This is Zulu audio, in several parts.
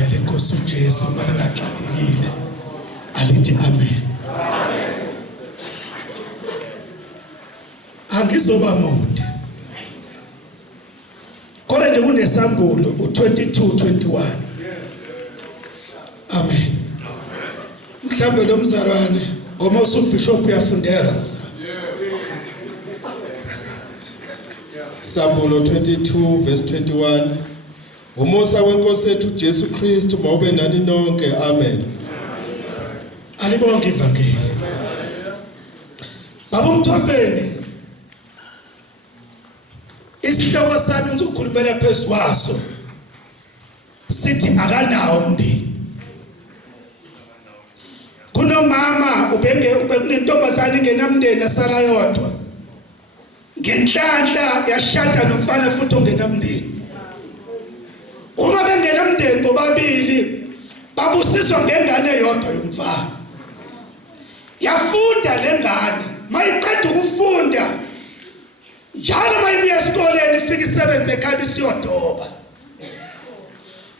igama lenkosi uJesu mana ngaxakekile alithi amen. Angizoba mude kodwa nje kunesambulo u22:21. Amen. Mhlambe lo mzalwane ngoma usuBishop uyafundela mzalwane. Sambulo 22:21. Umusa wenkosi yethu Jesu Kristu mawube nani nonke. Amen. Alibonke ivangeli. Baba Mthombeni, isihloko sami ngizokhulumela phezu kwaso sithi akanawo umndeni. Kunomama ubekunentombazane ingenamndeni asala yodwa. Ngenhlanhla yashada nomfana futhi ongenamndeni. Uma bengenamndeni bobabili babusiswa ngengane eyodwa yomfana. Yafunda lengane, mayiqeda ukufunda njalo mayibuya esikoleni ifika isebenze ekhaya isiyodoba.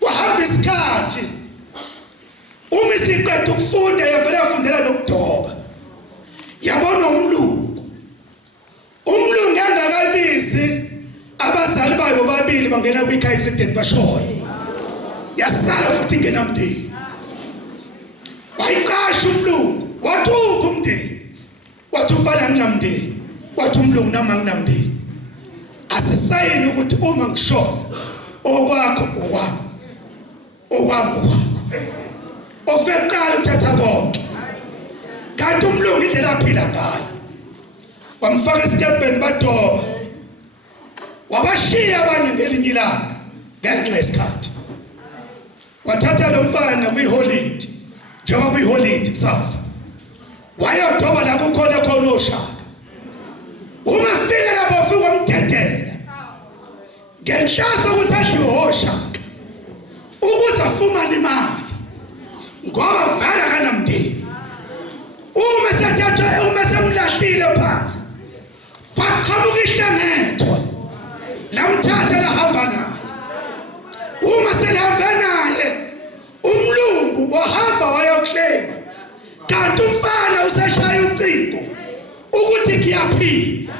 Kuhamba isikhathi uma isiqeda ukufunda yavela yafundela nokudoba. Yabona umlungu angakabizi abazali bayo bobabili bangena kwi-car accident bashona. Yasala futhi ingenamndeni. Wayiqasha umlungu wathi uphi umndeni, wathi umfana nginamndeni, wathi umlungu nami nginamndeni. Asisayini ukuthi uma ngishona okwakho okwami, okwami okwakho. Ofeqala uthatha konke. Kanti umlungu indlela aphila ngayo wamfaka esikepeni badoba, wabashiya abanye ngelinye ilanga ngenxa yesikhathi. Wathatha lo mfana kwi-holiday, njengoba kwi-holiday kusasa wayodoba la kukhona khona oshaka. Uma fika lapho ufika umdedela ngenhloso ukuthi adliwe oshaka ukuze afumane imali ngoba vele akanamndeni. Uma sethathwa uma semlahlile phansi kwaqhamuka ihlangethwa lamthatha lahamba naye. Uma selihamba naye umlungu wahamba wayoklema, kanti umfana useshaya ucingo ukuthi ngiyaphila.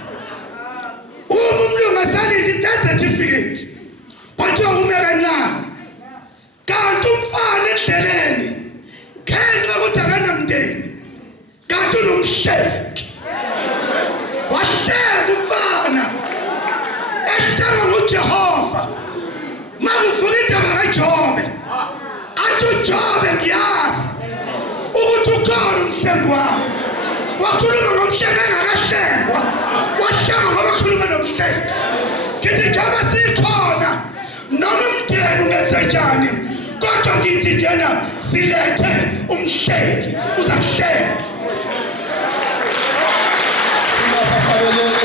Uma umlungu asalinde i-death certificate kwathiwa ume kancane, kanti umfana endleleni ngenxa ukuthi akanamndeni kanti unomhleki. Wahleka umfana ehlaba nguJehova. Makuvuka indaba kaJobe athi uJobe ngiyazi ukuthi ukhona umhlengi wami. Wakhuluma ngomhlengi engakahlengwa, wahlaba ngoba khuluma nomhlengi. Ngithi njengoba sikhona noma umndeni ungenze njani, kodwa ngithi njena silethe umhlengi uzakuhlenga. Singasabeleli.